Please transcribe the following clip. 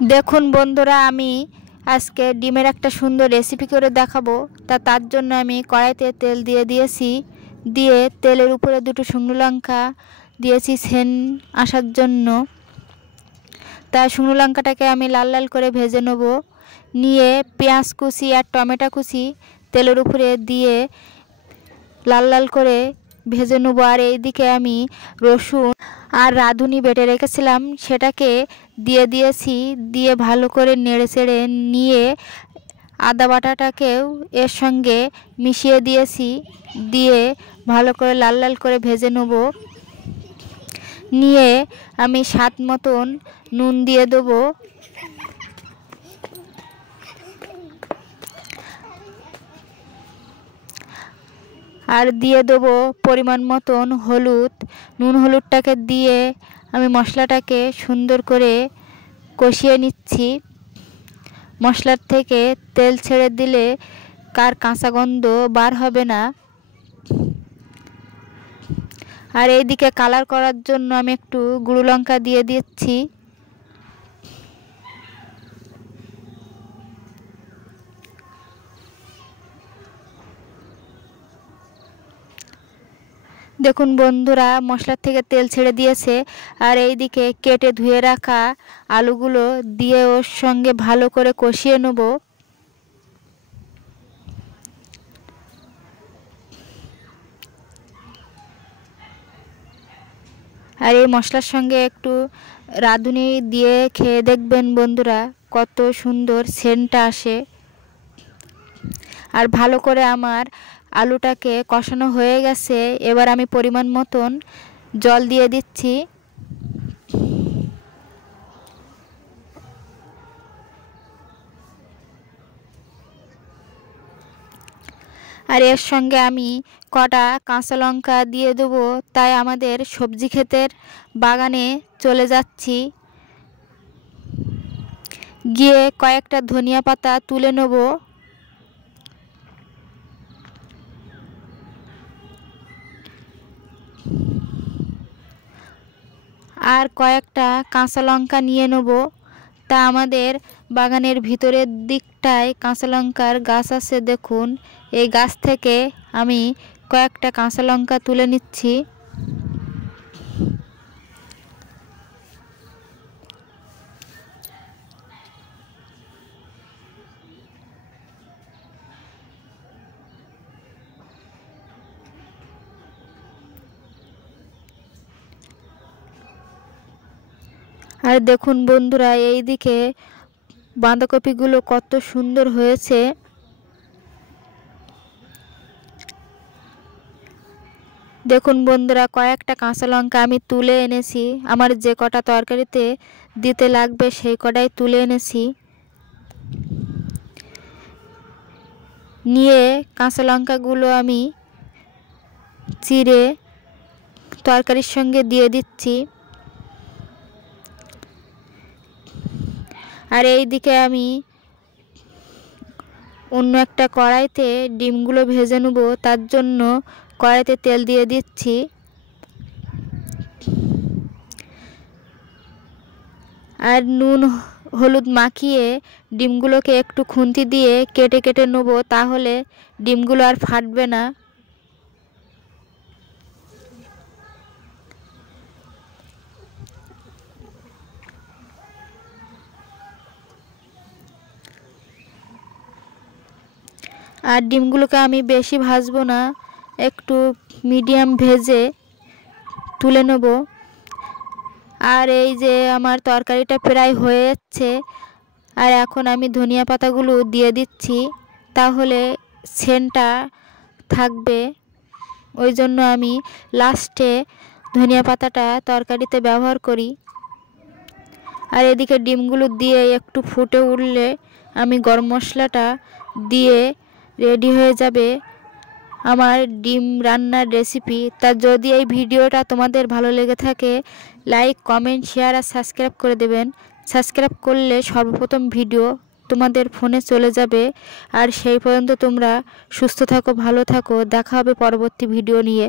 দেখুন বন্ধুরা, আমি আজকে ডিমের একটা সুন্দর রেসিপি করে দেখাবো। তার জন্য আমি কড়াইতে তেল দিয়ে দিয়েছি। দিয়ে তেলের উপরে দুটো শুকনো লঙ্কা দিয়েছি সেন্ট আসার জন্য। তাই শুকনো লঙ্কাটাকে আমি লাল লাল করে ভেজে নেব। নিয়ে পেঁয়াজ কুচি আর টমেটো কুচি তেলের উপরে দিয়ে লাল লাল করে ভেজে নেব। আর এইদিকে আমি রসুন আর রাঁধুনি বেটে রেখেছিলাম, সেটাকে দিয়ে দিয়েছি। দিয়ে ভালো করে নেড়ে চেড়ে নিয়ে আদা বাটাটাকেও এর সঙ্গে মিশিয়ে দিয়েছি। দিয়ে ভালো করে লাল লাল করে ভেজে নেব। নিয়ে আমি স্বাদ মতন নুন দিয়ে দেবো। আর দিয়ে দেবো পরিমাণ মতন হলুদ। নুন হলুদটাকে দিয়ে আমি মশলাটাকে সুন্দর করে কষিয়ে নিচ্ছি। মশলার থেকে তেল ছেড়ে দিলে কার কাঁচা গন্ধ বার হবে না। আর এইদিকে কালার করার জন্য আমি একটু গুঁড়ো লঙ্কা দিয়ে দিচ্ছি। দেখুন বন্ধুরা, মশলার থেকে তেল ছেড়ে দিয়েছে। আর এইদিকে কেটে ধুয়ে রাখা আলুগুলো দিয়ে ওর সঙ্গে ভালো করে কষিয়ে নেব। আর এই মশলার সঙ্গে একটু রাঁধুনি দিয়ে খেয়ে দেখবেন বন্ধুরা, কত সুন্দর সেন্টটা আসে। আর ভালো করে আমার আলুটাকে কষানো হয়ে গেছে। এবার আমি পরিমাণ মতন জল দিয়ে দিচ্ছি। আর এর সঙ্গে আমি কটা কাঁচা লঙ্কা দিয়ে দেবো। তাই আমাদের সবজি ক্ষেতের বাগানে চলে যাচ্ছি। গিয়ে কয়েকটা ধনিয়া পাতা তুলে নেব। আর কয়েকটা কাঁচা লঙ্কা নিয়ে নেব। তা আমাদের বাগানের ভিতরের দিকটায় কাঁচা লঙ্কার গাছ আছে। দেখুন, এই গাছ থেকে আমি কয়েকটা কাঁচা লঙ্কা তুলে নিচ্ছি। আর দেখুন বন্ধুরা, এই দিকে বাঁধাকপিগুলো কত সুন্দর হয়েছে। দেখুন বন্ধুরা, কয়েকটা কাঁচা লঙ্কা আমি তুলে এনেছি। আমার যে কটা তরকারিতে দিতে লাগবে সেই কটাই তুলে এনেছি। নিয়ে কাঁচা লঙ্কাগুলো আমি চিড়ে তরকারির সঙ্গে দিয়ে দিচ্ছি। আর এই দিকে আমি অন্য একটা কড়াইতে ডিমগুলো ভেজে নেব। তার জন্য কড়াইতে তেল দিয়ে দিচ্ছি। আর নুন হলুদ মাখিয়ে ডিমগুলোকে একটু খুন্তি দিয়ে কেটে কেটে নেব, তাহলে ডিমগুলো আর ফাটবে না। আর ডিমগুলোকে আমি বেশি ভাজবো না, একটু মিডিয়াম ভেজে তুলে নেব। আর এই যে আমার তরকারিটা প্রায় হয়ে যাচ্ছে। আর এখন আমি ধনিয়া পাতাগুলো দিয়ে দিচ্ছি, তাহলে সেন্টটা থাকবে। ওই জন্য আমি লাস্টে ধনিয়া পাতাটা তরকারিতে ব্যবহার করি। আর এদিকে ডিমগুলো দিয়ে একটু ফুটে উঠলে আমি গরম মশলাটা দিয়ে রেডি হয়ে যাবে আমার ডিম রান্নার রেসিপি। তা যদি এই ভিডিওটা তোমাদের ভালো লেগে থাকে, লাইক কমেন্ট শেয়ার আর সাবস্ক্রাইব করে দেবেন। সাবস্ক্রাইব করলে সর্বপ্রথম ভিডিও তোমাদের ফোনে চলে যাবে। আর সেই পর্যন্ত তোমরা সুস্থ থাকো, ভালো থাকো। দেখা হবে পরবর্তী ভিডিও নিয়ে।